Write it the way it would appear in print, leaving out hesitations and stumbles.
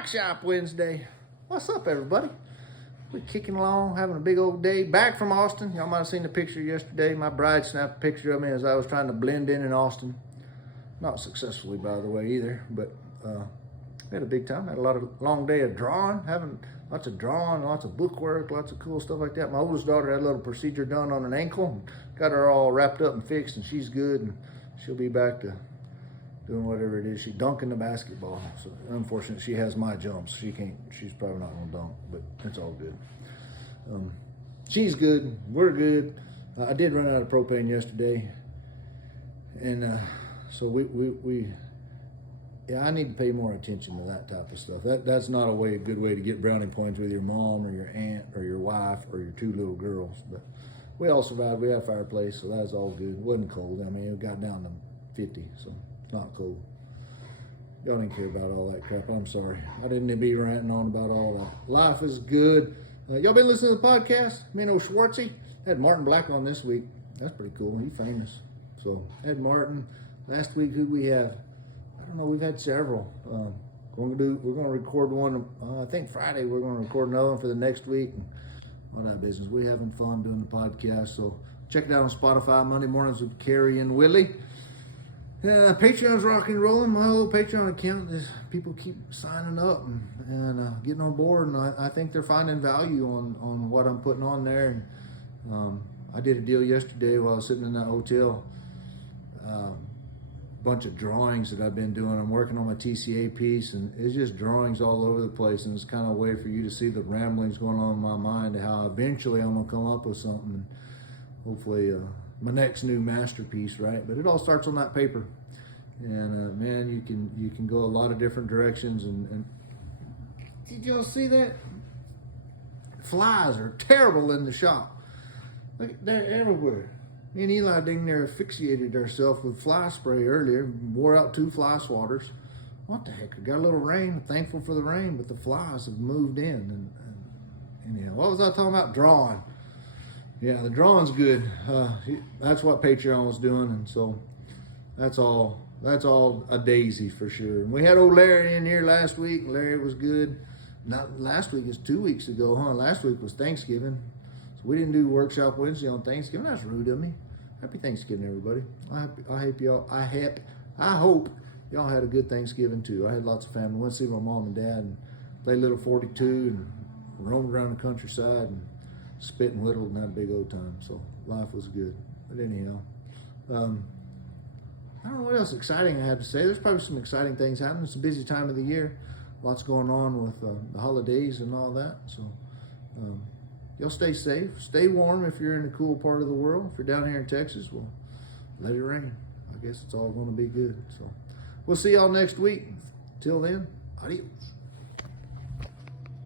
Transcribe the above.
Workshop Wednesday. What's up, everybody? We're kicking along, having a big old day. Back from Austin. Y'all might have seen the picture yesterday. My bride snapped a picture of me as I was trying to blend in Austin. Not successfully, by the way, either. But we had a big time. Had a long day of drawing, having lots of drawing, lots of bookwork, lots of cool stuff like that. My oldest daughter had a little procedure done on an ankle. Got her all wrapped up and fixed, and she's good. And she'll be back to doing whatever it is. She's dunking the basketball. So unfortunately, she has my jumps. She's probably not gonna dunk, but it's all good. She's good. We're good. I did run out of propane yesterday, and so yeah, I need to pay more attention to that type of stuff. That's not a good way to get brownie points with your mom or your aunt or your wife or your two little girls. But we all survived. We had a fireplace, so that was all good. It wasn't cold. I mean, it got down to 50, so it's not cold. Y'all didn't care about all that crap. I'm sorry. I didn't be ranting on about all that. Life is good. Y'all been listening to the podcast? Me and old Schwartzy had Martin Black on this week. That's pretty cool. He's famous. So had Martin. Last week, who we have? I don't know. We've had several. We're gonna record one. I think Friday we're gonna record another one for the next week. All that business. We're having fun doing the podcast. So check it out on Spotify. Monday mornings with Carrie and Willie. Patreon's rocking and rolling. My old Patreon account is people keep signing up and getting on board, and I think they're finding value on what I'm putting on there. And I did a deal yesterday while I was sitting in that hotel. Bunch of drawings that I've been doing. I'm working on my TCA piece, and it's just drawings all over the place, and it's kind of a way for you to see the ramblings going on in my mind and how eventually I'm gonna come up with something, and hopefully my next new masterpiece, right? But it all starts on that paper, and man, you can go a lot of different directions. And did y'all see that? Flies are terrible in the shop. Look, they're everywhere. Me and Eli dang near asphyxiated ourselves with fly spray earlier. Wore out 2 fly swatters. What the heck? We got a little rain. I'm thankful for the rain, but the flies have moved in. And anyhow, what was I talking about? Drawing. Yeah, the drawing's good. That's what Patreon was doing, and so that's all a daisy for sure. And we had old Larry in here last week. Larry was good. Not last week, it's 2 weeks ago, huh? Last week was Thanksgiving. So we didn't do Workshop Wednesday on Thanksgiving. That's rude of me. Happy Thanksgiving, everybody. I hope y'all had a good Thanksgiving too. I had lots of family. Went to see my mom and dad and played Little 42 and roamed around the countryside and spit and whittled and had a big old time. So life was good. But anyhow, I don't know what else exciting I have to say. There's probably some exciting things happening. It's a busy time of the year. Lots going on with the holidays and all that. So y'all stay safe. Stay warm if you're in a cool part of the world. If you're down here in Texas, well, let it rain. I guess it's all going to be good. So we'll see y'all next week. Till then, adios.